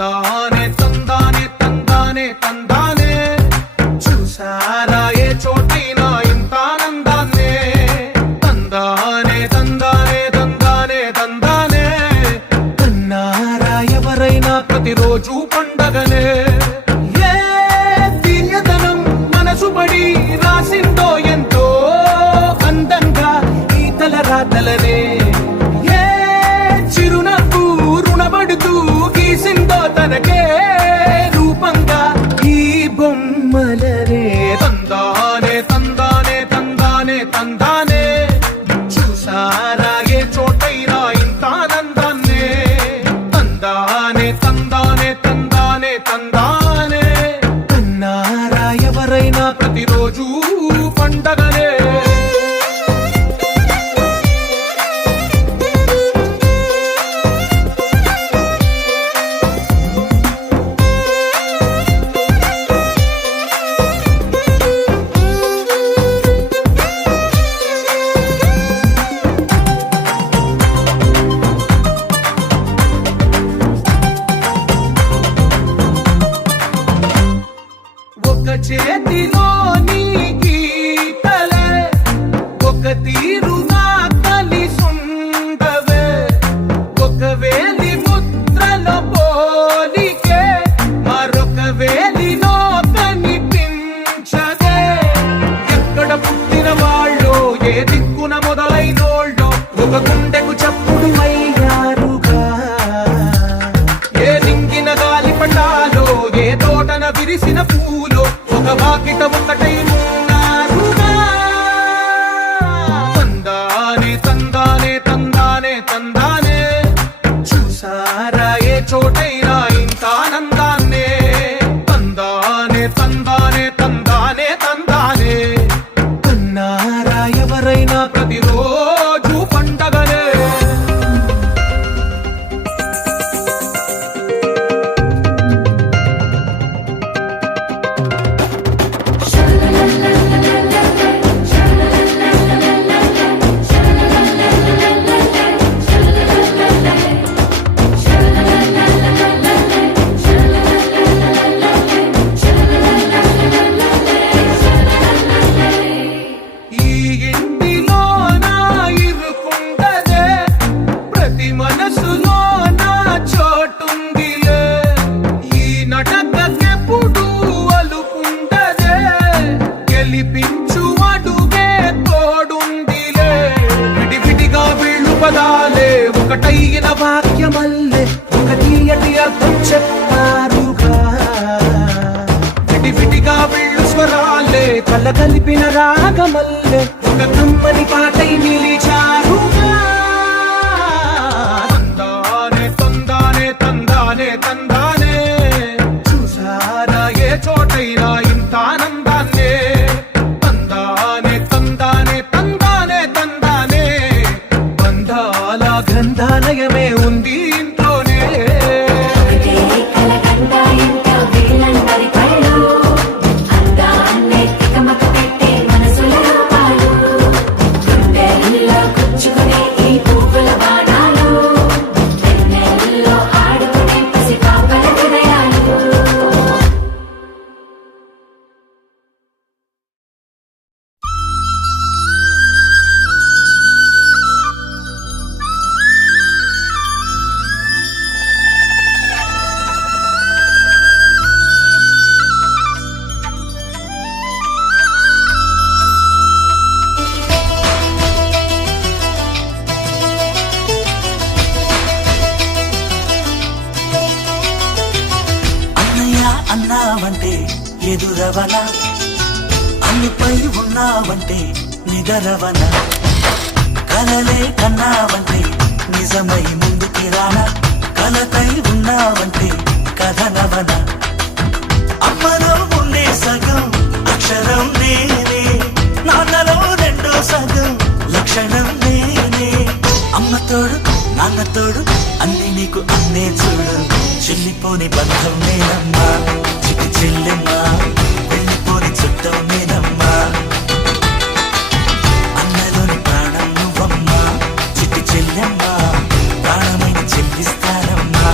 తందానే తందానే తందానే తందానే చూసారా ఏ చోటైనా ఇంత ఆనందాన్నే తందానే తందానే తందానే తందానే కన్నారా ఎవరైనా ప్రతిరోజు పండగనే ఏ తీయదనం మనసు పడి రాసిందో ఎంతో అందంగా ఈ తలరాతలనే ఏ చిరునవ్వు రుణపడుతూ గీసిందో తనకే రూపంగా ఈ బొమ్మలనే తందానే తందానే తందానే తందానే చూసారా ఏ చోటైనా ఇంత ఆనందాన్నే తందానే తందానే తందానే తందానే కన్నారా ఎవరైనా ప్రతిరోజు పండగనే ఒక చేతిలో నీ గీతలే ఒక తీరుగా కలిసుండవే ఒక వేలి ముద్రల పోలికే మరొక వేలిలో కనిపించదే ఎక్కడ పుట్టిన వాళ్ళో ఏ దిక్కున మొదలైనోళ్ళో ఒక గుండెకు చప్పుడు అయ్యారుగా ఏ దింగిన గాలి పటాలో ఏ తోటన విరిసిన పూలో ఒక వాకిట ఒకటై ఉన్నారుగా తందానే తందానే తందానే తందానే చూసారా ఏ చోటైనా ఇంత ఆనందాన్నే తందానే తందానే తందానే తందానే కన్నారా ఎవరైనా ప్రతిరోజు పండగనే ఈ ఇంటిలో నా ఇరుకుండదే ప్రతి మనసులో నా చోటుందిలే ఈ నటకెప్పుడు అలుకుండదే గెలిపించు అడుగే తోడుందిలే విడివిడిగా వీళ్ళు పదాలే ఒకటైన వాక్యమల్లే ఒక తీయటి అర్థం చెప్పారుగా విడివిడిగా వీళ్ళు స్వరాలే కల కలిపిన రాగమల్లే ఒక కమ్మని పాటై నిలిచారుగా తందానే తందానే తందానే తందానే చూసారా ఏ చోటైనా ఇంత ఆనందాన్నే తందానే తందానే తందానే తందానే బంధాల గ్రంథాలయమే ఉంది ఇంట్లోనే అన్నావంటే ఎదురవన అన్నిపై ఉన్నావంటే నిగరవన కలలే కన్నావంటే నిజమై ముందుకి రానా కలతై ఉన్నావంటే కథనవన అమ్మలో ఉండే సగం అక్షరం నేనే నాన్నలో రెండో సగం లక్షణం నేనే అమ్మ తోడు నాన్న తోడు అన్ని నీకు అన్నే చూడు చెల్లిపోని బంధం నేనమ్మా చిటి చెల్లెమ్మా వెళ్ళిపోని చుట్టం నేనమ్మా అన్నలోని ప్రాణం నువ్వమ్మా చిటి చెల్లెమ్మా ప్రాణమైన చెల్లిస్తానమ్మా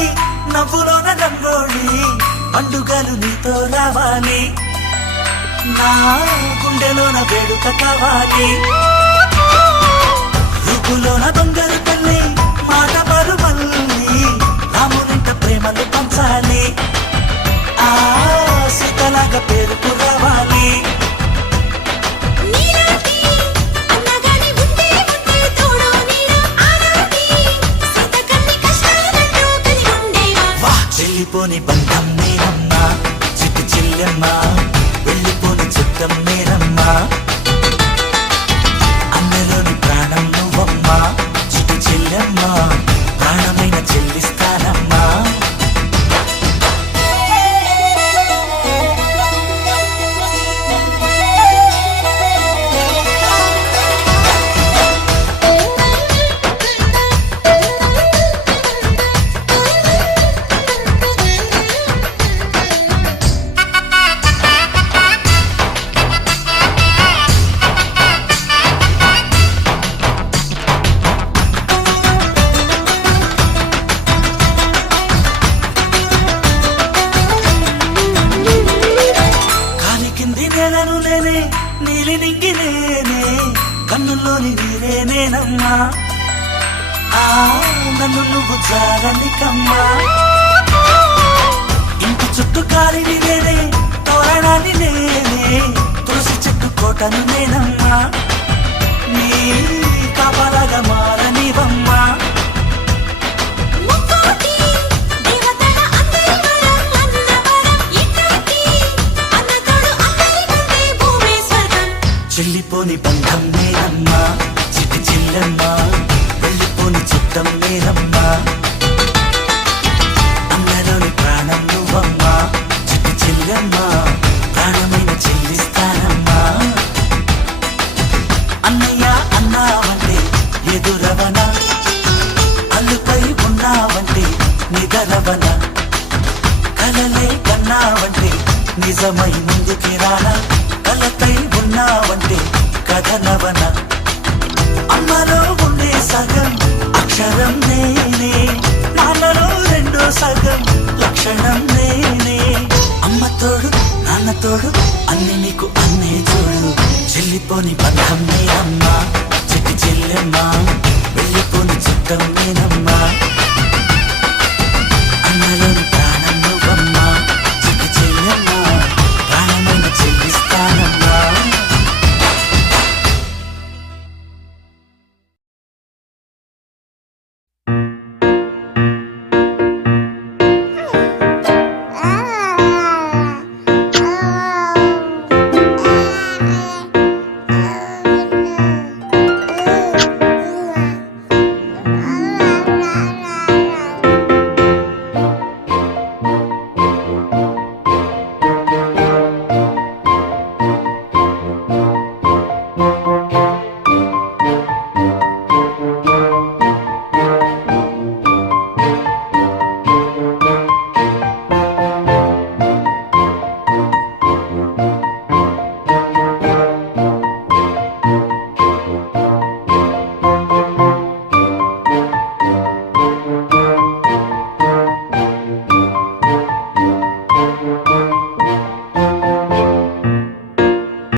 రంగోలి నవ్వులోన రంగోలి పండుగలు నీతో రావాలి నా గుండెలోన వేడుక కావాలి రూపులోన బంగారు తల్లి మాట పరుమల్లి రామునింట ప్రేమలు పంచాలి ఆ సీతలాగా పేరుకు రావాలి నీలాంటి అన్నగాని ఉంటే తోడు నీడ ఆనాటి సీత కన్ని కష్టాలతో కలిగి ఉండేవా వా చెల్లిపోని బంధం నేనమ్మ చిట్టి చెల్లెమ్మ వెళ్ళిపోని చుట్టం నేనమ్మ అన్నలోని ప్రాణం నువ్వమ్మ చిట్టి చెల్లెమ్మ ప్రాణమైన చెల్లిస్తానమ్మా కాలి కింది నేలను నేనే నీలి నింగి నేనే కన్నుల్లోని నీరే నేనమ్మా ఆ నన్ను నువ్వు జాలని కమ్మా ఇంటి చుట్టూ కాలిని నేనే తోరణాన్ని నేనే తులసి చెట్టు కోటను నేనమ్మా నీ కాపలాగా మారనివమ్మా ముక్కోటి దేవతల అందరి వరం అన్నవరం ఇట్లాంటి అన్నతోడు అందరికంటే భూమే స్వర్గం చెల్లిపోని బంధం నేనమ్మా చిట్టి చెల్లెమ్మ వెళ్ళిపోని చుట్టం నేనమ్మా అన్నలోని ప్రాణం నువ్వమ్మా చిట్టి చెల్లెమ్మ ప్రాణమైన చెల్లిస్తానమ్మా అన్నయ్య అన్నావంటే ఎదురవన అల్లుపై ఉన్నావంటే నిదరవన కలలే కన్నావంటే నిజమై ముందుకి రానా కలపై ఉన్నావంటే కథనవన అమ్మలో ఉండే సగం అక్షరం నేనే నాన్నలో రెండో సగం